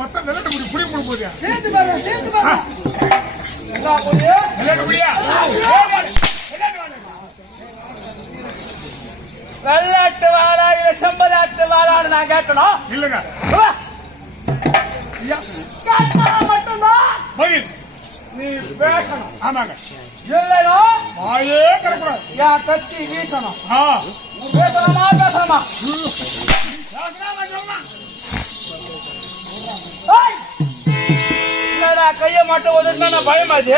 மொத்தம் விளையாட்டு புடி புடி போதியா வெள்ளாட்டு வாழா இல்ல செம்பதாட்டு வாழான்னு நான் கேட்கணும். இல்லங்க மட்டும்தான் நீ பேசணும். ஆமாங்க இல்லைனா வாயே தரக்கூடாது. என் கத்தி வீசணும். பேசணுமா இல்லடா கைய மட்டும் ஒதுனா பயமாது.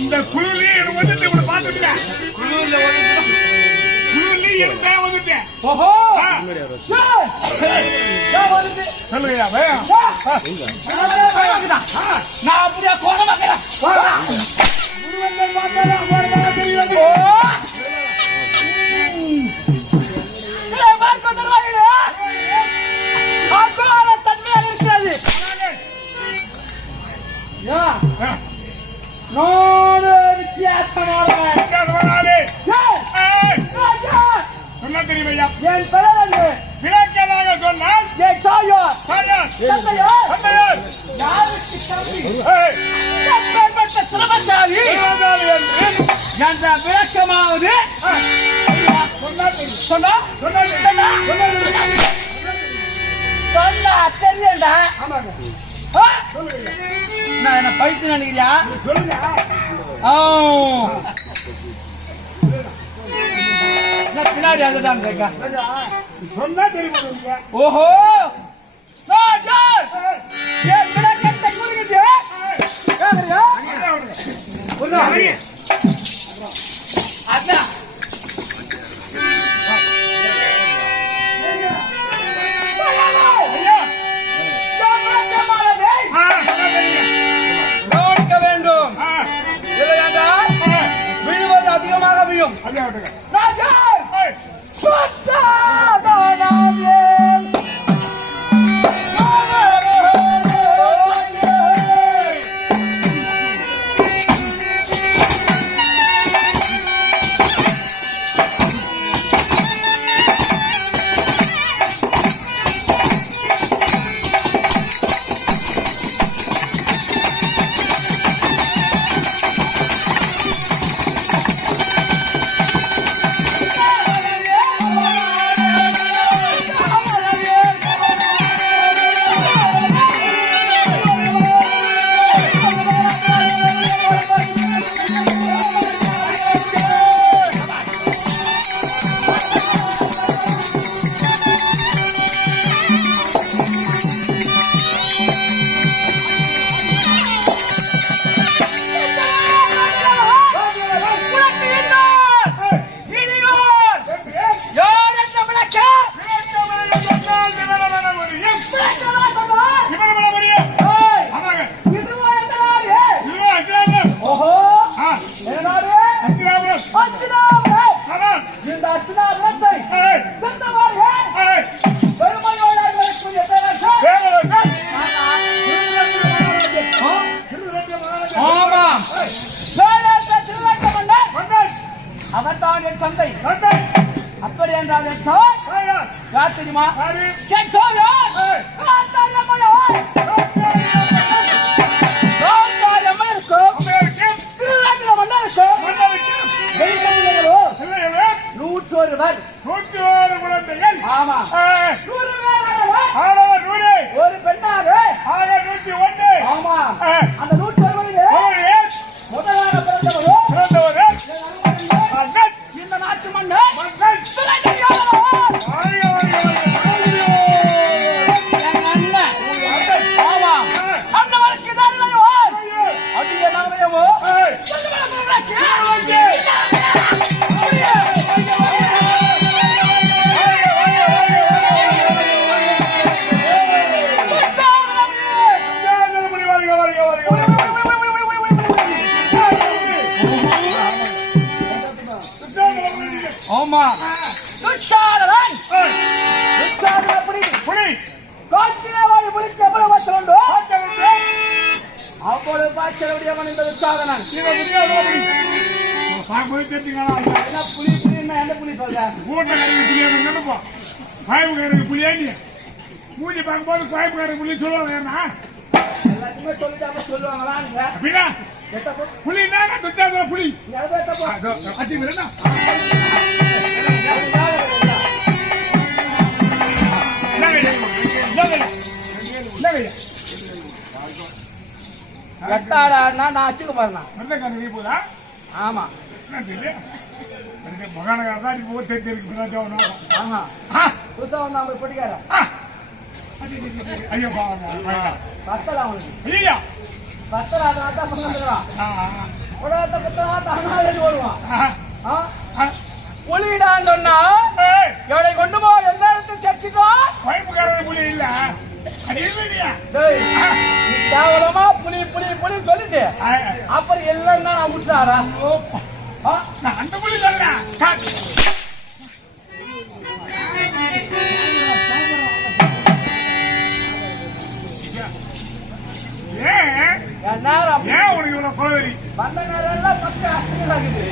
இந்த குழுலையே எனக்கு வந்துட்டு இப்படி பாத்துட்டேன். குழுலையே எனக்கு வந்துட்டேன். ஓஹோ சொல்லுங்கய்யா நான் அப்படியே கோணமாக்கிறேன். தன்மையாக இருக்கிறது. சொன்னா தெரியுமையா என் பெயர் விளக்கமாக சொன்னால் என் தாயார் திறமசாலி என்ற விளக்கமாவது சொன்னா தெரியண்டா. நான் என்ன பைத்து நினைக்கிறியா? பின்னாடி அதுதான் சொன்னா தெரியும். ஓஹோ விளக்கத்தை குறிக்குது. அதான் கவனிக்க வேண்டும். இல்லையென்றால் விழுவது அதிகமாக விழும். அவர்தான் என் தந்தை. அப்படி என்றால் யார் தெரியுமா? ஒரு பெண்ணாக ஆமா அந்த 101 முதலாக பிறந்தவர் இந்த நாட்டு மன்னர் ஆமா துச்சாதனன் அப்படி புலி காற்றிலே வாய் புலிக்கு எவ்வளவு வச்சோண்டோ செலவடியவன் என்பது சாதனன். போய் தெரிஞ்சுக்கலாம். என்ன புலி புலின்னா என்ன புலி சொல்றேன்? கூட்டக்காரங்க புளியான்னு நினைப்பா. கோயம்புக்காரங்க புளியா நீ மூஞ்சி பார்க்கும்போது கோயம்புக்காரங்க புளி சொல்லுவாங்க. ஏன்னா எல்லாத்தையுமே சொல்லிட்டாம சொல்லுவாங்களா? அப்படின்னா புலினா துட்டாத புலி கட்டாடா நான் அச்சுக்க பாருண்ணா. நீ போதா? ஆமா மகானகார தான் இப்போ தெரிஞ்சு ஆமா புதுசா வந்து அவங்க பிடிக்கார ஐயோ பத்தல அவனுக்கு ஐயா பத்தல அதனால தான் வந்துடுவான். உலகத்தை பத்தலா தானாவே ஓடுவான். புலிடான்னு சொன்னா எவனை கொண்டு போ எந்த இடத்துல சேர்த்துக்கோ. கோயம்புக்காரன் புலி இல்ல கேவலமா புலி புலி புலி சொல்லிட்டு அப்புறம் எல்லாம் நான் விட்டுறாரா? அந்த புலி சொல்றேன். ஏன் உனக்கு இவ்வளவு கோவரி வந்த நேரம் எல்லாம் பக்க ஆகுது.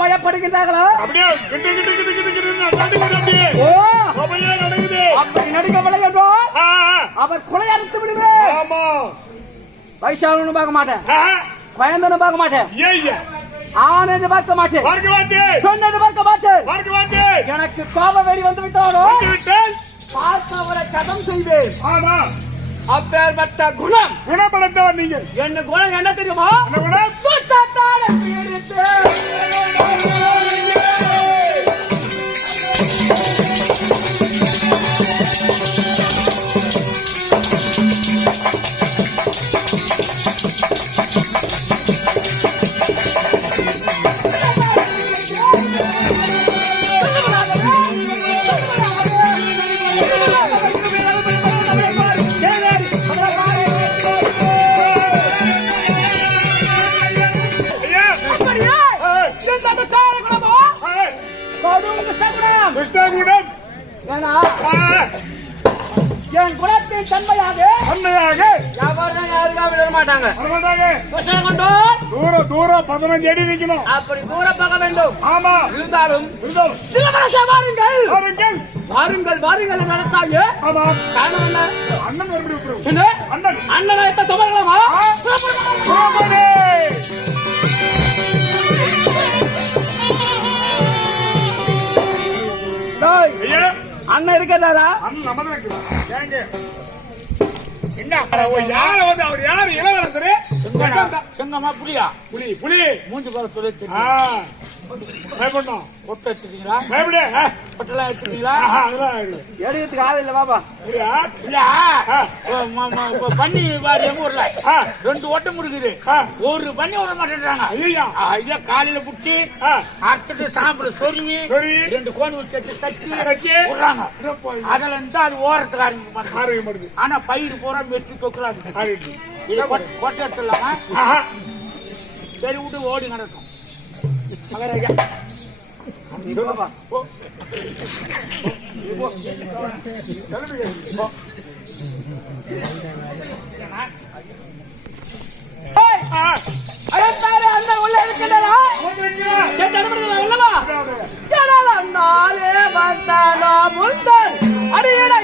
பயப்படுகின்றார்களா? அவர் கொலை அறுத்து விடுவேன். வயசாளன்னு பார்க்க மாட்டேன், குழந்தைன்னு பார்க்க மாட்டேன், ஆனது பார்க்க மாட்டேன், சொன்னது பார்க்க மாட்டேன். எனக்கு கோபம் வெறி வந்து விட்டாலும் பார்த்தவரை கதம் செய்வேன். அப்பேற்பட்ட குணம் குணப்படுத்தவர் நீங்கள். என்ன குணம் என்ன தெரியுமா? என் குலத்தின் தன்மையாக யாருக்காக விட மாட்டாங்க. தூரம் 15 அடி நிக்கணும். அப்படி தூரம் பார்க்க வேண்டும். ஆமா இருந்தாலும் வாருங்கள் வாருங்கள் நடத்தாங்க. ஆமா காரணம் என்ன? அண்ணன் என்ன அண்ணனை எத்த துவங்கலாமா? அண்ணன் இருக்கிறாரா? அவர் யாரு? இளவரசரு செங்கம்மா புலியா? புலி புலி மூன்று பேர் சொல்லி பயப்படணும். பொட்டு எடுத்துட்டீங்களா? பயப்படு பொட்டெல்லாம் எடுத்துட்டீங்களா? எடுக்கிறதுக்கு ஆள் இல்ல பாப்பா. பண்ணி பாரு எங்க ஊர்ல 2 ஓட்டம் இருக்குது. ஒரு பண்ணி விட மாட்டேன்றாங்க. ஐயா காலையில புட்டி அறுத்துட்டு சாப்பிட சொருவி 2 கோணி வச்சு தச்சு விடுறாங்க. அதுல இருந்து அது ஓரத்துக்கு ஆரம்பிக்க. ஆனா பயிர் பூரா வெற்றி தொக்குறாங்க. கொட்டை எடுத்துடலாமா? சரி விட்டு ஓடி நடக்கும். மகாராஜா அந்த உள்ள இருக்கிறதா? உள்ளவா அடியடை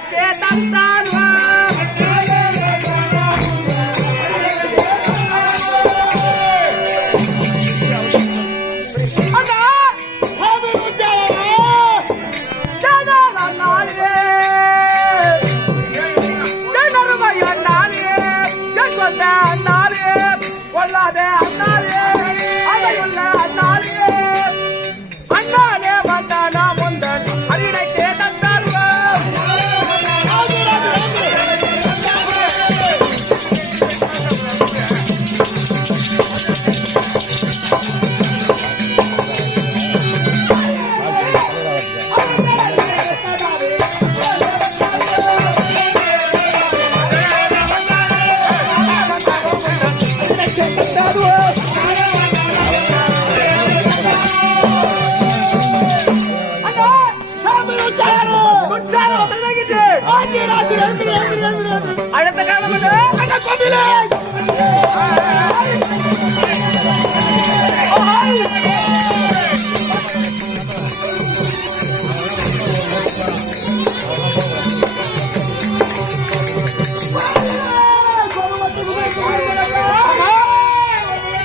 அடுத்த காலம்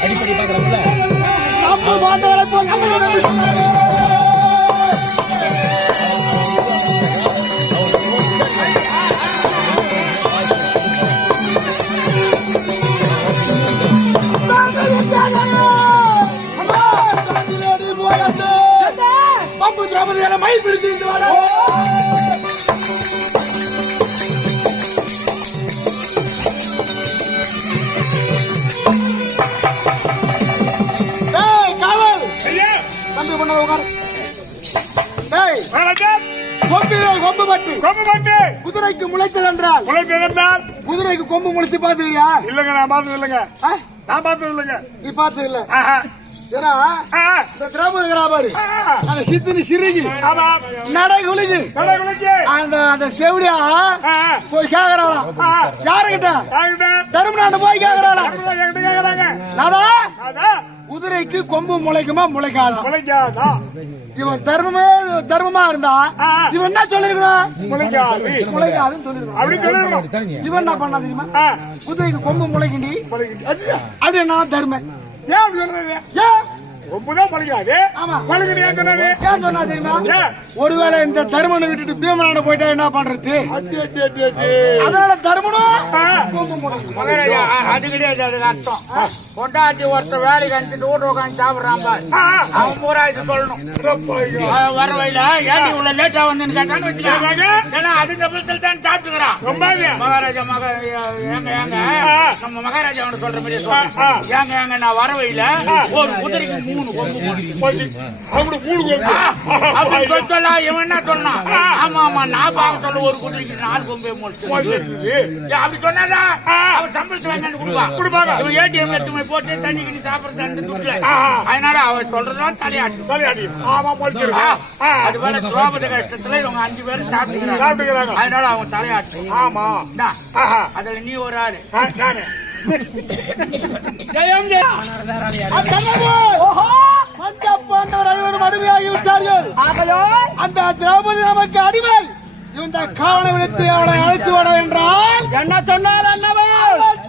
அடிப்படை பாக்குறோம்ல மை பிடிச்சு குதிரைக்கு முளைத்தது என்றால் குதிரைக்கு கொம்பு முளைச்சு பாத்துக்கிறியா? இல்லங்க நான் பார்த்தது இல்லங்க. நான் பார்த்தது இல்லங்க. நீ பார்த்தது இல்ல? ஏன்னா இந்த திரௌபதி பாரு அந்த சித்தினி சிறுகி நடை குளிக்கு அந்த செவிடியா போய் கேக்குறாளாம். யாருகிட்ட? தர்மநாடு போய் கேக்குறாளா? குதிரைக்கு கொம்பு முளைக்குமா முளைக்காதா? இவன் தர்மமா இருந்தா இவன் என்ன சொல்லிருக்கான்? முளைக்காதுன்னு சொல்லிருக்கான். இவன் என்ன பண்ணா தெரியுமா? குதிரைக்கு கொம்பு முளைக்கிண்டி அது என்ன தர்மம்? ஏன் அப்படி சொல்றது? ஏன் ரொம்பதான் பழகாது. ஏன் சொன்னா தெரியுமா? ஒருவேளை இந்த தர்மனை விட்டுட்டு பீமநாடு போயிட்டா என்ன பண்றது? அதனால தர்மனும் மகாராஜா அது கிடையாது. அதுக்கு அர்த்தம் கொண்டாட்டி ஒருத்தர் வேலைக்கு அனுப்பிட்டு வீட்டு உட்காந்து சாப்பிடுறான் பாரு, அவன் பூரா இது சொல்லணும். வர வயல ஏடி உள்ள லேட்டா வந்து கேட்டான்னு வச்சுக்காங்க. ஏன்னா அது டபுள் தான் சாப்பிட்டுக்கிறான். மகாராஜா ஏங்க நம்ம மகாராஜா அவனு சொல்ற மாதிரி சொல்றேன். ஏங்க நான் வர வயல ஒரு குதிரைக்கு 3 கொம்பு இவன் என்ன சொன்னான்? ஆமா நான் பார்க்க சொல்ல ஒரு குதிரைக்கு 4 கொம்பே அப்படி சொன்னா அவன் சம்பளத்து கொடுப்பாங்க. இவன் ஏடிஎம் எடுத்து போட்டு தண்ணி கிண்ணி சாப்பிடுறது துட்டுல. அதனால அவர் சொல்றதுதான் தலையாட்டி. அது போல திரௌபதி கஷ்டத்துல இவங்க 5 பேரும் சாப்பிட்டுக்கிறாங்க. அதனால அவங்க தலையாட்டு. ஆமா அதுல நீ ஒரு ஆளு. அனைவரும் அடிமையாகி விட்டார்கள். அந்த திரௌபதி நமக்கு அடிமை. இந்த காவலை விடுத்து அவளை அழைத்து வர என்றால் என்ன சொன்னால்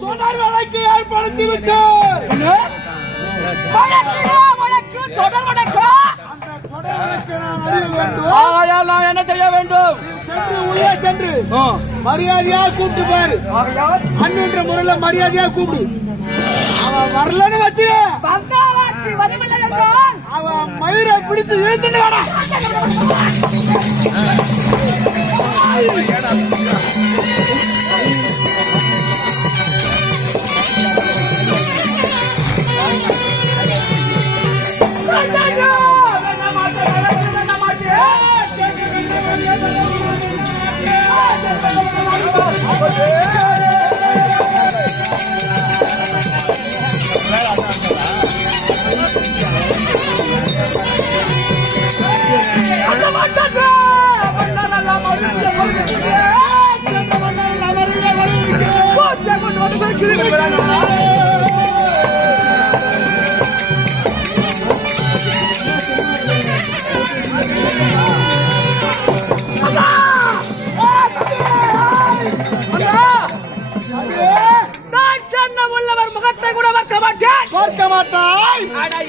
தொடர் வழக்கு ஏற்படுத்தி விட்டார். என்ன செய்ய வேண்டும்? சென்று உள்ளே சென்று மரியாதையா கூப்பிட்டு பாரு. அண்ணன்ற முறையில மரியாதையா கூப்பிடு. அவன் வரலன்னு வச்சு அவன் மயிரை பிடித்து இழுத்துட்டு வாடா.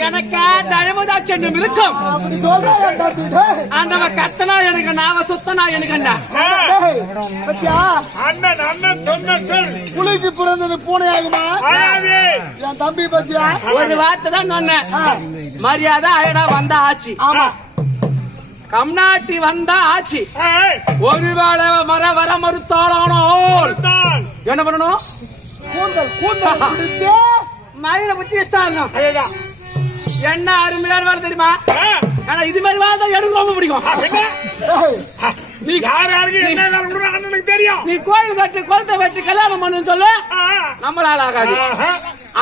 எனக்கு தயவுதாட்சண்யம் இருக்கும். அப்படி சொல்றா ஆண்டவன் கத்தனா எனக்கு நாவ சுத்தனா எனக்கு பத்தியா அண்ணன் அண்ணன் சொன்ன சொல் புலிக்கு பிறந்தது பூனையாகுமா? என் தம்பி பத்தியா ஒரு வார்த்தை தான் சொன்னேன். மரியாதை ஆயிடா வந்தா ஆச்சு. ஆமா கம்நாட்டி வந்தா ஆச்சு. ஒருவேளை வர மறுத்தாளானோ என்ன பண்ணணும்? கூந்தல் கூந்தல் பிடித்து மயில புத்தி என்ன அருமையான வேலை தெரியுமா? ஆனா இது மாதிரி வேலை தான் எனக்கு ரொம்ப பிடிக்கும். நீ யாருக்கு அண்ணனுக்கு தெரியும். நீ கோயில் கட்டு குளத்தை வெட்டி கல்யாணம் பண்ணு சொல்லு, நம்மளால ஆகாது.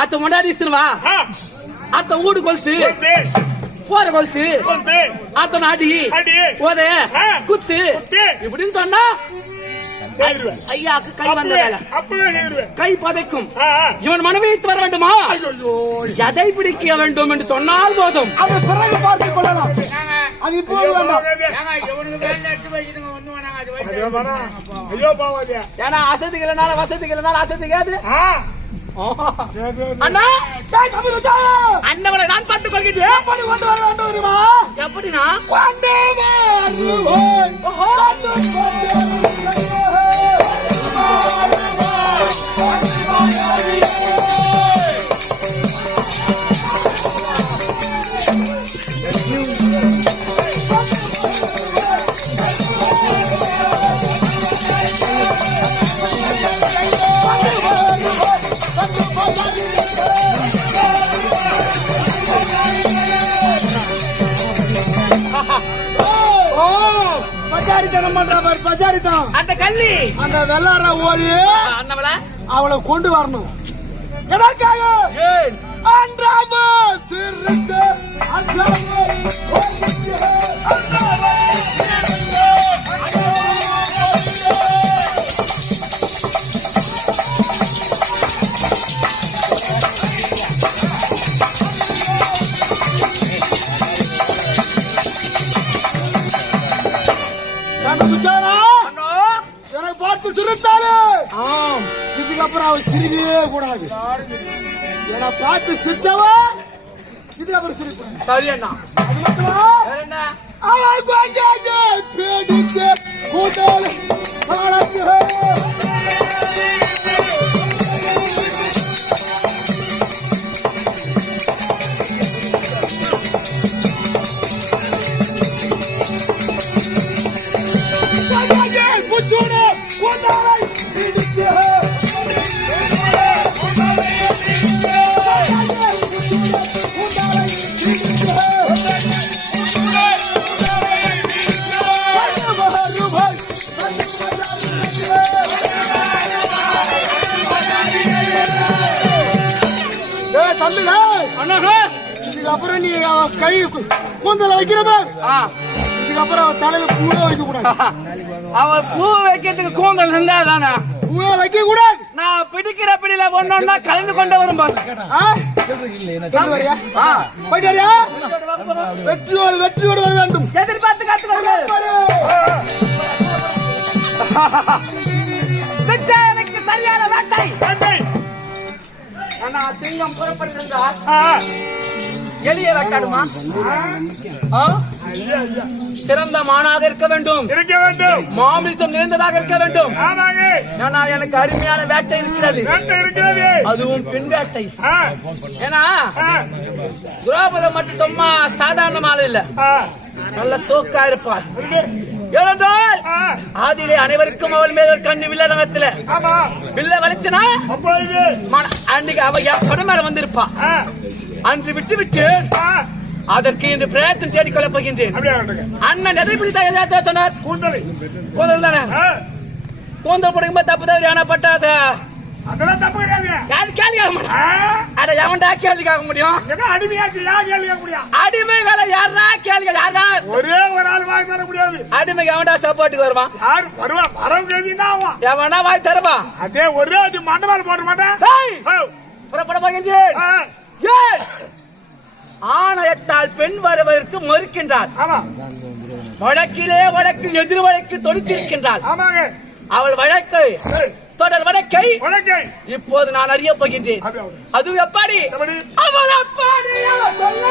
அத்த முன்னாடி வா, அத்த வீடு கொலுசு போற கொலுசு அத்த நாடி உதய குத்து இப்படின்னு சொன்னா ஐயாக்கு கை வந்த வேலை கை பதைக்கும். இவன் மனைவி வர வேண்டுமா? எதை பிடிக்க வேண்டும் என்று சொன்னால் போதும். அதை பிறகு பார்த்துக் கொள்ளலாம். அது இப்போ வேண்டாம். ஏன்னா அசதிகளனால வசதிகளனால அசதிக்காது. அண்ணா அண்ணவரை நான் பார்த்துக் கொள்கிறேன். எப்படி கொண்டு வர வேண்டும்? எப்படின்னா பஜாரித்தனம் பண்ற பாரு, பஜாரித்தனம். அந்த கள்ளி அந்த வெள்ளார ஓடி அண்ணவள அவளை கொண்டு வரணும். எதற்காக? அன்றாம சிறுக்கு எனக்கு பார்த்து சிரித்தாரு. இதுக்கப்புறம் அவன் சிரிக்கவே கூடாது. என்ன பார்த்து சிரிச்சவ இதுக்கப்புறம் சிரிப்பேன். சரி அண்ணா. அது மட்டும் அவள் கொஞ்சம் பேடித்து கூட்டல் இதுக்கப்புறம் நீ கை கூந்தல வைக்கிற பார். இதுக்கப்புறம் அவன் தலையில பூவே வைக்க கூடாது. அவன் பூ வைக்கிறதுக்கு கூந்தல் இருந்தா தானே பூவே வைக்க கூடாது. நான் பிடிக்கிற பிடியில ஒன்னொன்னா கலந்து கொண்டு வரும் பாரு. போயிட்டு வரியா? வெற்றியோடு வெற்றியோடு வர வேண்டும். எதிர்பார்த்து காத்துக்கொள்ளுங்கள். எனக்கு சரியான வேட்டை. ஆனா சிங்கம் புறப்பட்டிருந்தால் எளிய வேட்டாடுமா? சிறந்த மானாக இருக்க வேண்டும், மாமிசம் நிறைந்ததாக இருக்க வேண்டும். ஏன்னா எனக்கு அருமையான வேட்டை இருக்கிறது, அதுவும் பெண் வேட்டை. ஏன்னா துரோபதம் மட்டும் சும்மா சாதாரணமான இல்ல, நல்ல சோக்கா இருப்பார். ஏனென்றால் ஆதியிலே அனைவருக்கும் அவள் மேல கண்ணு வில்ல ரங்கத்துல வில்ல வலிச்சனா அன்னைக்கு அவ என் மேல வந்திருப்பான். அன்று விட்டு விட்டு அதற்கு இன்று பிரயத்தனம் தேடிக்கொள்ள போகின்றேன். அண்ணன் எதை பிடித்தா சொன்னார்? கூந்தல் தானே. கூந்தல் பிடிக்கும்போது தப்பு தவறு ஆனப்பட்ட அடிமைகளை யாரா கேள்வி யாரா ஒரே ஒரு ஆள் வாய் தர முடியாது. அடிமை எவன்டா சப்போர்ட்டுக்கு வருவான்? எவனா வாய் தருவான்? அதே ஒரே அடி மண்டபால் போட மாட்டேன். புறப்பட போகின்றேன். ஆணையத்தால் பெண் வருவதற்கு மறுக்கின்றார். வழக்கிலே வழக்கு எதிர் வழக்கு தொடுத்திருக்கின்றார். அவள் வழக்கு தொடர் வழக்கை வணக்கை இப்போது நான் அறிய போகின்றேன். அது எப்படி? அவள் எப்படி அவள் சொல்ல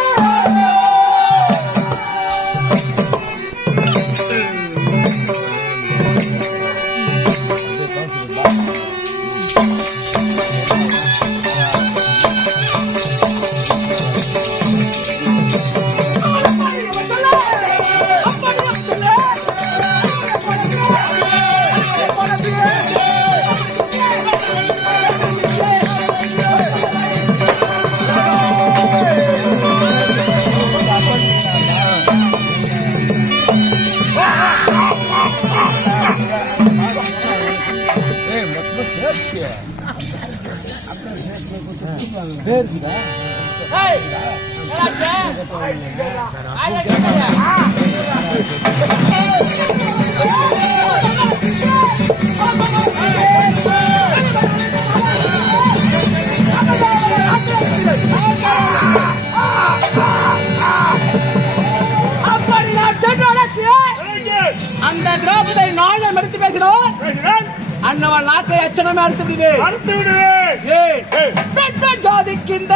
அந்த திராவிடை நாணயம் எடுத்து பேசினோம். அண்ணவன் நாக்கை அச்சனமே அறுத்து விடுவே ஜாதிக்கின்ற